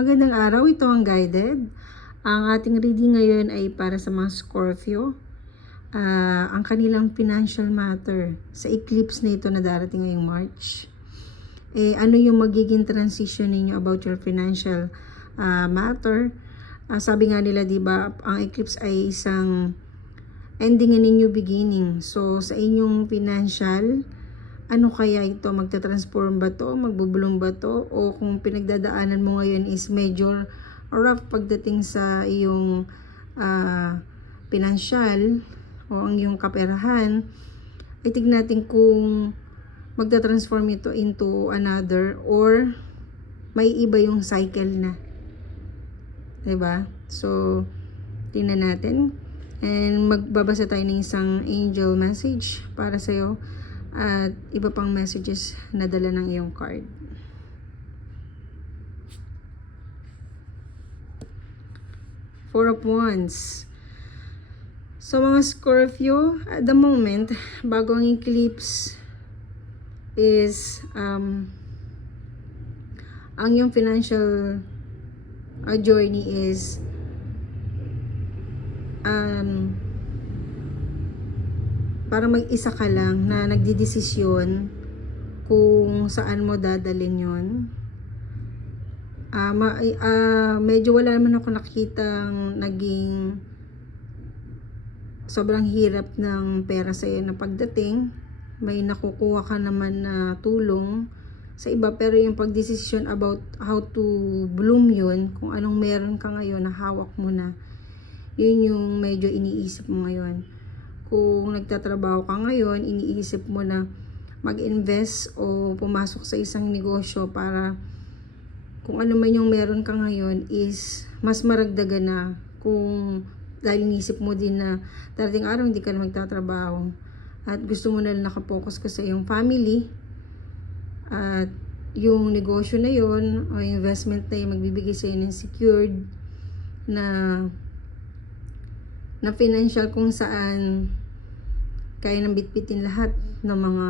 Magandang araw, ito ang guided. Ang ating reading ngayon ay para sa mga Scorpio. Ah, ang kanilang financial matter sa eclipse na ito na darating ngayong March. Eh, ano yung magiging transition ninyo about your financial ah, matter? Ah, sabi nga nila, di ba, ang eclipse ay isang ending and a new beginning. So, sa inyong financial, ano kaya ito? Magta-transform ba to? Magbubulong ba to? O kung pinagdadaanan mo ngayon is medyo rough pagdating sa iyong ah, pinansyal o ang iyong kaperahan, ay tignan natin kung magta-transform ito into another or may iba yung cycle na. ba? So, tingnan natin. And magbabasa tayo ng isang angel message para sa'yo at iba pang messages na dala ng iyong card. Four of Wands. So mga Scorpio, at the moment, bago ang eclipse is um, ang yung financial uh, journey is um, para mag-isa ka lang na nagdidesisyon kung saan mo dadalhin yon. Ah, ma- ah, medyo wala naman ako nakitang naging sobrang hirap ng pera sa iyo na pagdating. May nakukuha ka naman na tulong sa iba pero yung pagdesisyon about how to bloom yun, kung anong meron ka ngayon na hawak mo na, yun yung medyo iniisip mo ngayon kung nagtatrabaho ka ngayon, iniisip mo na mag-invest o pumasok sa isang negosyo para kung ano man yung meron ka ngayon is mas maragdagan na kung dahil inisip mo din na darating araw hindi ka na magtatrabaho at gusto mo na lang nakapokus ka sa iyong family at yung negosyo na yon o investment na yung magbibigay sa ng secured na na financial kung saan kaya nang bitbitin lahat ng mga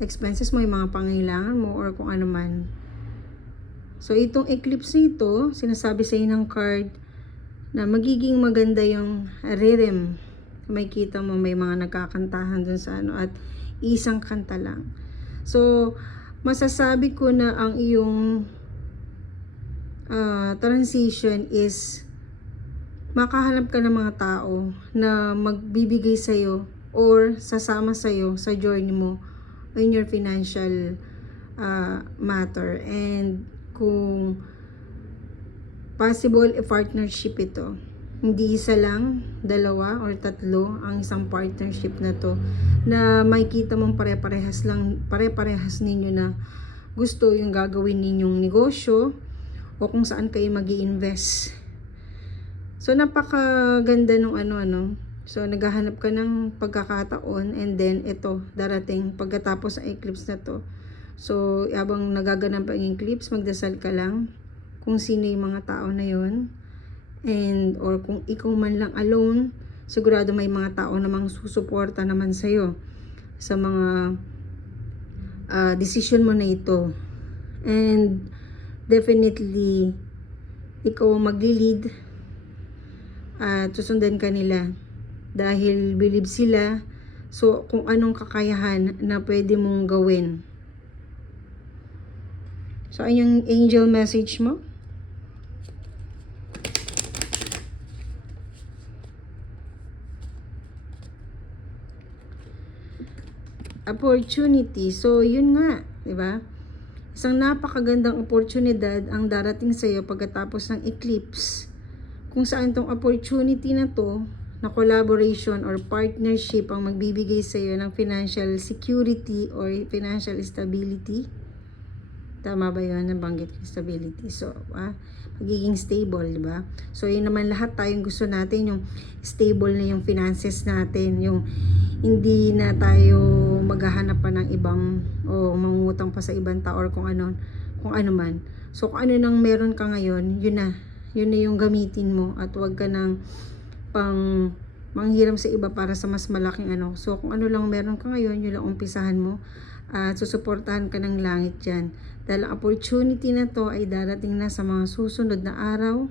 expenses mo, yung mga pangailangan mo or kung ano man. So itong eclipse nito, sinasabi sa ng card na magiging maganda yung rhythm. May kita mo may mga nagkakantahan dun sa ano at isang kanta lang. So masasabi ko na ang iyong uh, transition is makahanap ka ng mga tao na magbibigay sa'yo or sasama sa'yo sa journey mo in your financial uh, matter. And kung possible, a partnership ito. Hindi isa lang, dalawa or tatlo ang isang partnership na to na makikita mong pare-parehas lang, pare-parehas ninyo na gusto yung gagawin ninyong negosyo o kung saan kayo mag invest So, napakaganda nung ano-ano. So, naghahanap ka ng pagkakataon and then ito, darating pagkatapos ng eclipse na to. So, habang nagaganap ang eclipse, magdasal ka lang kung sino yung mga tao na yon And, or kung ikaw man lang alone, sigurado may mga tao namang susuporta naman sa'yo sa mga uh, decision mo na ito. And, definitely, ikaw ang magli-lead at susundan ka nila dahil believe sila. So kung anong kakayahan na pwede mong gawin. So ayun yung angel message mo. Opportunity. So yun nga di ba? Isang napakagandang oportunidad ang darating sa iyo pagkatapos ng eclipse. Kung saan tong opportunity na to na collaboration or partnership ang magbibigay sa iyo ng financial security or financial stability. Tama ba yun? Nabanggit ko stability. So, ah, magiging stable, di ba? So, yun naman lahat tayong gusto natin, yung stable na yung finances natin, yung hindi na tayo maghahanap pa ng ibang o mangungutang pa sa ibang tao or kung ano, kung ano man. So, kung ano nang meron ka ngayon, yun na, yun na yung gamitin mo at wag ka nang pang manghiram sa iba para sa mas malaking ano. So, kung ano lang meron ka ngayon, yun lang umpisahan mo. at susuportahan ka ng langit dyan. Dahil ang opportunity na to ay darating na sa mga susunod na araw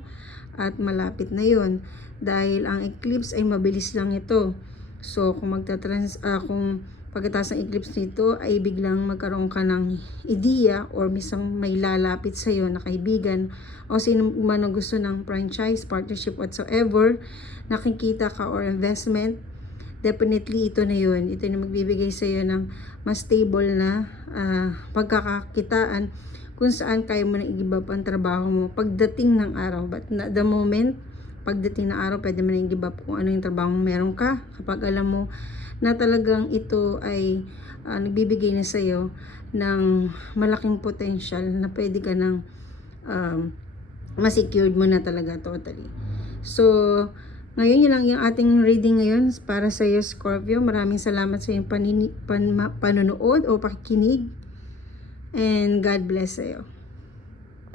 at malapit na yon dahil ang eclipse ay mabilis lang ito. So kung magta-trans ah, kung pagkatapos ng eclipse nito ay biglang magkaroon ka ng ideya or misang may lalapit sa iyo na kaibigan o sino man gusto ng franchise, partnership whatsoever, nakikita ka or investment, definitely ito na yun. Ito na magbibigay sa iyo ng mas stable na ah, pagkakakitaan kung saan kaya mo na i-give ang trabaho mo pagdating ng araw. But na, the moment, pagdating ng araw, pwede mo na i-give up kung ano yung trabaho mo meron ka. Kapag alam mo na talagang ito ay ah, nagbibigay na sa iyo ng malaking potential na pwede ka ng um, ma-secured mo na talaga totally. So, ngayon yun lang yung ating reading ngayon para sa iyo Scorpio. Maraming salamat sa iyong panini, pan, panonood o pakikinig. And God bless sa iyo.